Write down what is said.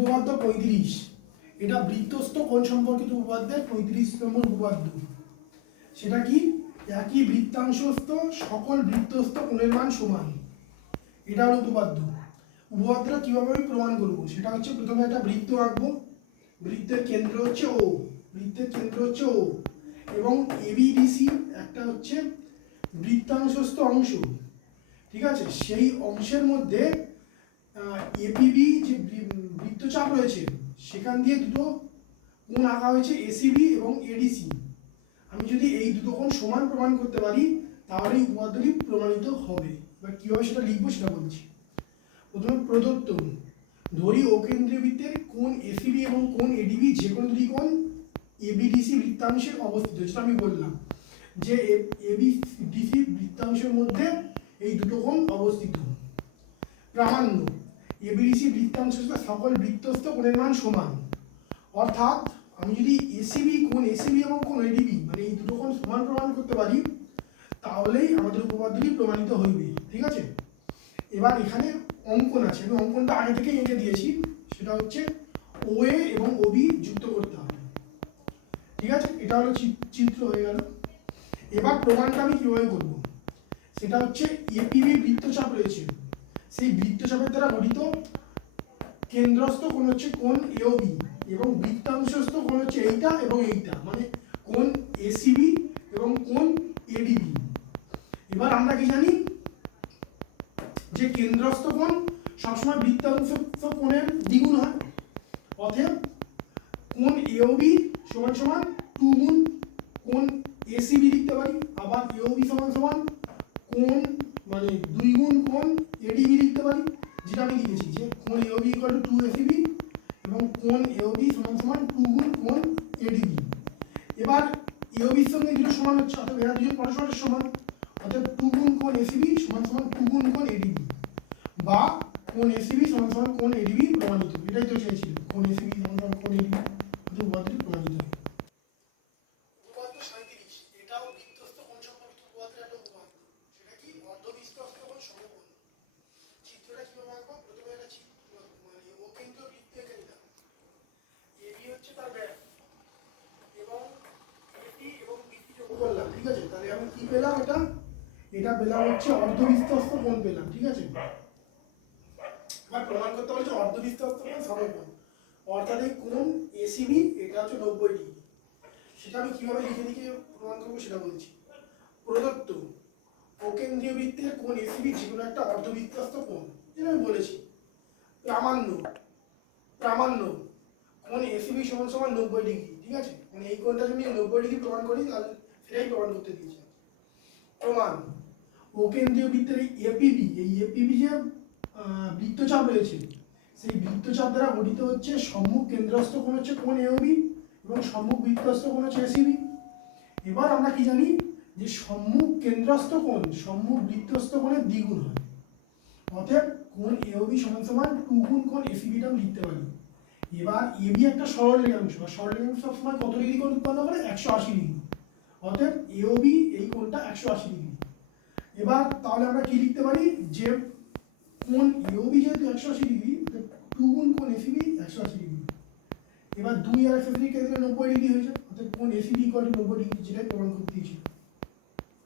উপপাদ্য 35, এটা বৃত্তস্থ কোণ সম্পর্কিত উপপাদ্যের 35 নম্বর উপপাদ্য। সেটা কি? একই বৃত্তাংশস্থ সকল বৃত্তস্থ কোণের মান সমান। এটা হলো উপপাদ্য। উপপাদ্যটা কিভাবে আমি প্রমাণ করব সেটা হচ্ছে, প্রথমে একটা বৃত্ত আঁকবো। বৃত্তের কেন্দ্র হচ্ছে ও, বৃত্তের কেন্দ্র হচ্ছে ও, এবং এবিডিসি একটা হচ্ছে বৃত্তাংশস্থ অংশ, ঠিক আছে? সেই অংশের মধ্যে এপিবি যে বৃত্তচাপ রয়েছে সেখান দিয়ে দুটো কোণ আঁকা হয়েছে, এসিবি এবং এডিসি। আমি যদি এই দুটো কোণ সমান প্রমাণ করতে পারি তাহলে এই উপপাদ্যটি প্রমাণিত হবে। এবার কীভাবে সেটা লিখবো সেটা বলছি। প্রথমে প্রদত্ত ধরি অকেন্দ্রীয় বৃত্তের কোণ এসিবি এবং কোণ এডিবি যে কোনো দুটি কোণ এবিডিসি বৃত্তাংশে অবস্থিত, যেটা আমি বললাম যে এবিডিসি বৃত্তাংশের মধ্যে এই দুটো কোণ অবস্থিত। প্রামাণ্য এবিডিসি বৃত্তাংশস্থ সকল বৃত্তস্থ কোণের মান সমান। অর্থাৎ আমি যদি কোণ এসিবি এবং কোণ এডিবি মানে এই দুটো কোণ সমান প্রমাণ করতে পারি তাহলেই আমাদের উপপাদ্যটি প্রমাণিত হইবে, ঠিক আছে? এবার এখানে অঙ্কন আছে, আমি অঙ্কনটা আগে থেকে এঁকে দিয়েছি। সেটা হচ্ছে ওএ এবং ওবি যুক্ত করতে হবে, ঠিক আছে? এটা হলো চিত্র হয়ে গেল। এবার প্রমাণটা আমি কিভাবে করব সেটা হচ্ছে, এপিবি বৃত্তচাপ রয়েছে, সেই বৃত্তচাপের দ্বারা গঠিত কেন্দ্রস্থ কোণ হচ্ছে কোণ এওবি এবং বৃত্তাংশস্থ কোণ হচ্ছে এইটা এবং এইটা, মানে কোণ এসিবি এবং কোণ এডিবি। এবার আমরা কি জানি যে কেন্দ্রস্থ কোণ সবসময় বৃত্তাংশস্থ কোণের দ্বিগুণ হয়। অতএব কোণ এওবি সমান সমান 2 গুণ কোণ এসিবি লিখতে পারি, আবার এওবি সমান সমান কোণ মানে 2 গুণ কোণ এডিবি লিখতে পারি, যেটা আমি লিখেছি যে কোণ এওবি ইকুয়াল টু 2 এসিবি এবং কোণ এওবি সমান সমান 2 গুণ কোণ এডিবি। এবার এওবির সঙ্গে দুটো সমান হচ্ছে, অর্থাৎ এরা দুজন পরস্পরের সমান, অর্থাৎ 2 গুণ কোণ এসিবি সমান সমান 2 গুণ কোণ এডিবি, বা কোণ এসিবি সমান সমান কোণ এডিবি প্রমাণিত। এটাই তো চেয়েছিল, কোণ এসিবি সমান সমান কোণ এডিবি, উপপাদ্যটি প্রমাণিত হয়। উপপাদ্য 37, এটাও বৃত্তস্থ কোণ সম্পর্কিত উপপাদ্যের একটা উপপাদ্য। সেটা কি? অর্ধবৃত্তস্থ কোণ সমকোণ। চিত্রটা কিভাবে আঁকবো? প্রথমে একটা মানে অকেন্দ্র বৃত্ত এঁকে নিলাম। এবি হচ্ছে তার ব্যাস এবং এটি এবং বিটি যোগ করলাম, ঠিক আছে? তাহলে আমি কি পেলাম? এটা পেলাম হচ্ছে অর্ধবৃত্তস্থ কোণ পেলাম, ঠিক আছে? এবার প্রমাণ করতে বলছে অর্ধবৃত্তস্থ কোণ সমকোণ, অর্থাৎ এই কোণ এসিবি এটা হচ্ছে 90 ডিগ্রি। সেটা আমি কিভাবে লিখে প্রমাণ করবো সেটা বলছি। প্রদত্ত অকেন্দ্রীয় বৃত্তের কোণ এসিবি যে কোনো একটা অর্ধবৃত্তস্থ কোণ, যেটা আমি বলেছি। প্রামাণ্য কোণ এসিবি সমান সমান 90 ডিগ্রি, ঠিক আছে? মানে এই কোণটা যদি 90 ডিগ্রি প্রমাণ করি তাহলে সেটাই প্রমাণ করতে দিয়েছে। প্রমাণ অকেন্দ্রীয় বৃত্তের এই এপিবি যে বৃত্তচাপ রয়েছে সেই বৃত্তচাপ দ্বারা গঠিত হচ্ছে সম্মুখ কেন্দ্রস্থ কোণ হচ্ছে কোণ এওবি এবং সম্মুখ বৃত্তস্থ কোণ হচ্ছে এসিবি। এবার আমরা কি জানি যে সম্মুখ কেন্দ্রস্থ কোণ সম্মুখ বৃত্তস্থ কোণের দ্বিগুণ হয়। অতএব কোণ এওবি সমান সমান 2 গুণ কোণ এসিবিটা আমি লিখতে পারি। এবার এবি একটা সরলরেখাংশ, আর সরলরেখাংশ সবসময় কত ডিগ্রি কোণ উৎপন্ন করে? 180 ডিগ্রি। অতএব এওবি এই কোণটা 180 ডিগ্রি। এবার তাহলে আমরা কি লিখতে পারি যে কোণ এওবি যেহেতু 180 ডিগ্রি, 2 গুণ কোণ এসিবি 180 ডিগ্রি। এবার 2 আর 180 কেন্দ্রে 90 ডিগ্রি হয়েছে, অর্থাৎ কোণ এসিবি ইকুয়াল টু 90 ডিগ্রি, যেটাই প্রমাণ করতে দিয়েছিল।